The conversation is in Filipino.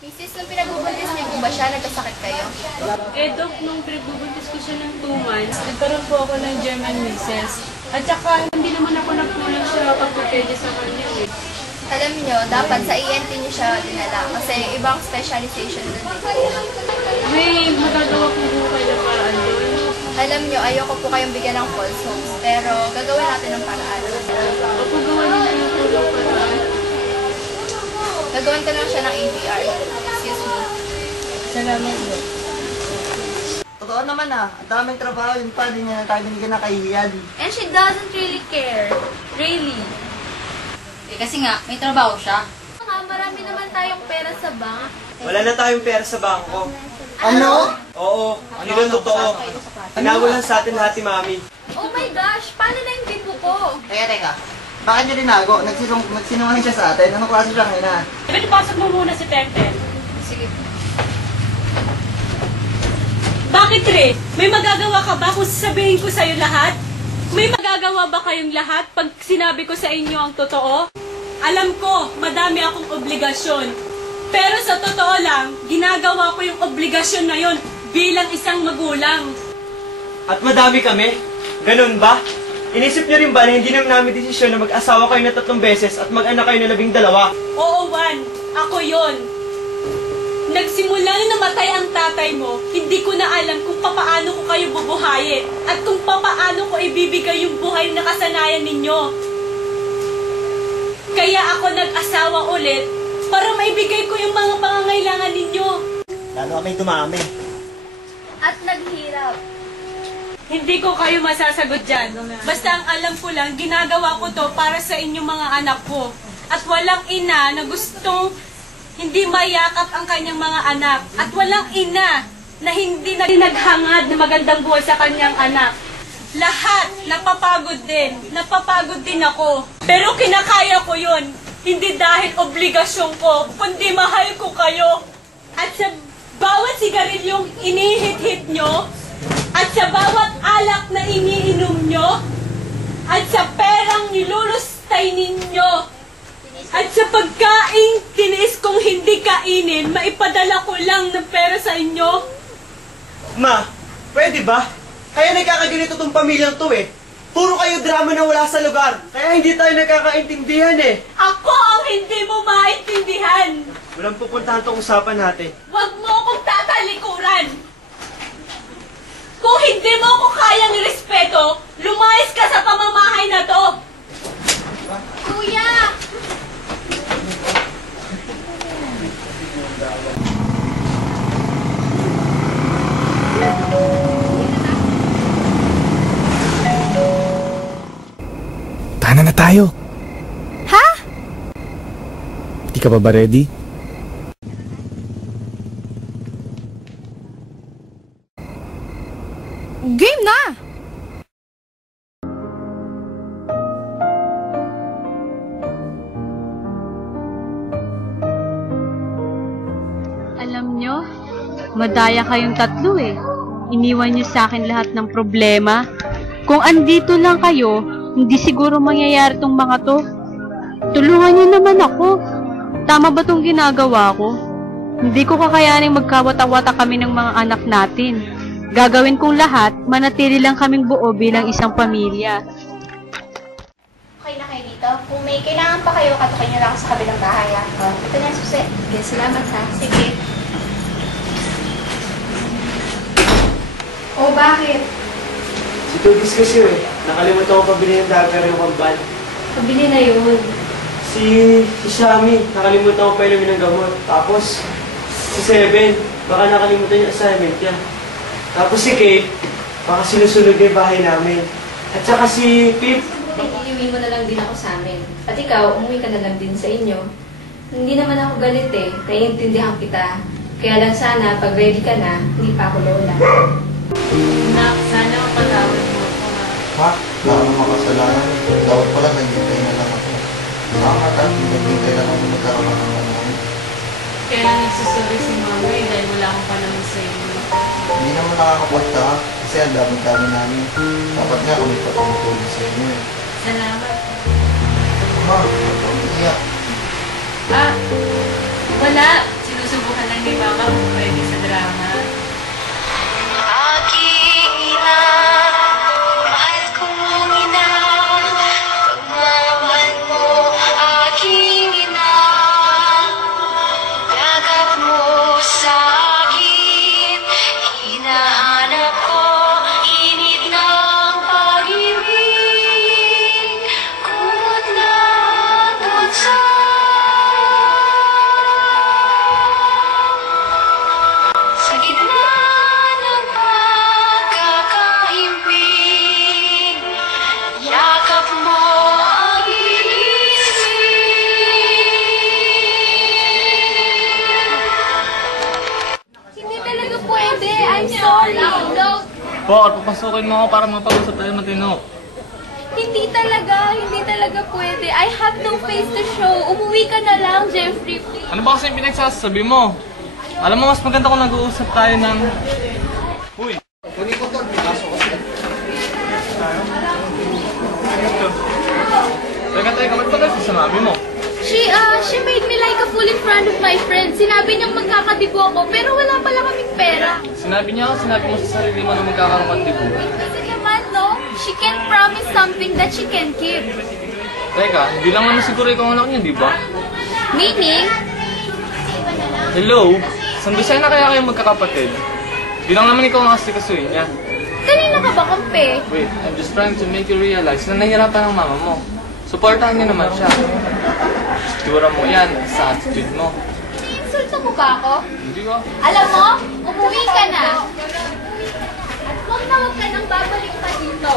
Mrs., nung pinagbubuntis niyo po ba siya, nagkasakit kayo? Dok, nung pinagbubuntis ko siya ng 2 months, nagkaroon po ako ng German measles. At saka, hindi naman ako nagkulang siya pagpapedya sa kanya eh. Alam niyo, dapat sa ENT niyo siya dinala kasi ibang specialization dun eh. May magagawa po po kayo ng paraan doon. Alam niyo, ayoko po kayong bigyan ng false hopes, pero gagawin natin ng paraan. Opo, gawa niyo yung tulong paraan. Gagawin ko lang siya ng APR. Excuse me. Salamat po. Totoo naman ang daming trabaho, yun pa, hindi niya tayo binigyan ng kahihiyan. And she doesn't really care. Really. Kasi nga, may trabaho siya. Marami naman tayong pera sa bank. Wala na tayong pera sa bangko. Ano? Oo, yun ang totoo. Inawalan sa atin lahat ni Mami. Oh my gosh, paano na yung bibo ko? Teka. Bakit niya dinago? Nagsinungaling siya sa atin? Anong klase siya ngayon? Pwede pasok mo muna si Tenten. Sige. Bakit, Re? May magagawa ka ba kung sasabihin ko sa'yo lahat? May magagawa ba kayong lahat pag sinabi ko sa inyo ang totoo? Alam ko, madami akong obligasyon. Pero sa totoo lang, ginagawa ko yung obligasyon na yon bilang isang magulang. At madami kami? Ganun ba? Inisip niyo rin ba na hindi naman namin desisyon na mag-asawa kayo na 3 beses at mag-anak kayo na 12? Oo, Juan. Ako yon. Nagsimula na namatay ang tatay mo, hindi ko na alam kung papaano ko kayo bubuhayin at kung papaano ko ibibigay yung buhay na kasanayan ninyo. Kaya ako nag-asawa ulit para maibigay ko yung mga pangangailangan ninyo. Lalo kami dumami. At naghirap. Hindi ko kayo masasagot dyan. Basta ang alam ko lang, ginagawa ko to para sa inyong mga anak ko. At walang ina na gustong hindi mayakap ang kanyang mga anak. At walang ina na hindi naghangad na magandang buhay sa kanyang anak. Lahat napapagod din. Napapagod din ako. Pero kinakaya ko yun. Hindi dahil obligasyon ko, kundi mahal ko kayo. At sa bawat sigarilyong inihit-hit nyo, at sa bawat alak na iniinom nyo, at sa perang nilulustay ninyo, at sa pagkain tiniis kong hindi kainin, maipadala ko lang ng pera sa inyo. Ma, pwede ba? Kaya nagkakaganito tong pamilyang to eh. Puro kayo drama na wala sa lugar. Kaya hindi tayo nagkakaintindihan eh. Ako ang hindi mo maintindihan. Walang pupuntahan tong usapan natin. Huwag mo akong tatalikuran. Kung hindi mo ako kayang irespeto, lumayas ka sa pamamahay na to. Kuya! Tana na tayo. Ha? Di ka pa ba ready? Game na! Alam nyo, madaya kayong tatlo eh. Iniwan nyo sa akin lahat ng problema. Kung andito lang kayo, hindi siguro mangyayari tong mga to. Tulungan nyo naman ako. Tama ba tong ginagawa ko? Hindi ko kakayaning magkawata-wata kami ng mga anak natin. Gagawin kong lahat, manatili lang kaming buo bilang isang pamilya. Okay na kayo dito. Kung may kailangan pa kayo, katukin niyo lang sa kabilang bahay ha. Ito na yung susi. Okay, salamat ha. Sige. Oh, bakit? Si Tudis kasi eh. Nakalimutan ko pabili ng diaper yung kambal. Pabili na yun. Si Shami, nakalimutan ko pa inumin ng gamot. Tapos, si Seven, baka nakalimutan yung assignment niya. Tapos si Kate, baka sinusunod yung bahay namin. At saka si Pip. Iiwi mo na lang din ako sa amin. At ikaw, umuwi ka na lang din sa inyo. Hindi naman ako galit eh. Naiintindihan kita. Kaya lang sana, pag ready ka na, hindi pa ako lola. Nak, sana mapatawad mo ako ha. Ha? Wala ka naman kasalanan. Dapat pala naghintay na lang ako. Bakit at naghintay na lang ako magkaroon ng ano. Kaya lang nagsusuri si Mama eh, dahil wala akong panahon sa inyo. Hindi naman nakakapunta ka kasi ang dami-dami namin. Dapat nga kami patutulong sa inyo eh. Salamat. Ma, ba't ang iyak? Ah, wala. Sinusubukan ni Mama kung pwede sa drama. Aking ina, mahal kong ina, pagmamahal mo, aking ina, yakap mo sa akin, hinahanap ko, init ng pag-ibig, kumot na bunso. Sa gitna ng pagkakahimbing, yakap mo ang isip. Hindi talaga pwede. I'm sorry. Po, at papasukin mo ako para mapag-usap tayo matino. Hindi talaga pwede. I have no face to show. Umuwi ka na lang, Jeffrey, please. Ano ba kasi yung pinagsasabi mo? Alam mo, mas maganda kung nag-uusap tayo ng... Uy! Kunin ko to, kaso kasi. Teka, magpagod sa mami mo. She made me like a fool in front of my friends. Sinabi niyang magkakadibo ako, pero wala pala kaming pera. Sinabi mo sa sarili mo na magkakaroon dibo. Kasi naman, no? She can't promise something that she can keep. Teka, hindi lang naman siguro ikaw ang anak niya, di ba? Meaning, Hello? Sandusay na kaya kayo magkakapatid? Di lang naman ikaw ang asikasuhin niya. kanina ka ba kampe? Wait, I'm just trying to make you realize na nahihirapan ang mama mo. Supportahan niyo naman siya. Tura mo yan sa attitude mo. Insulto mo ba ako? Hindi ko. Alam mo, umuwi ka na. At huwag ka nang babalik pa dito.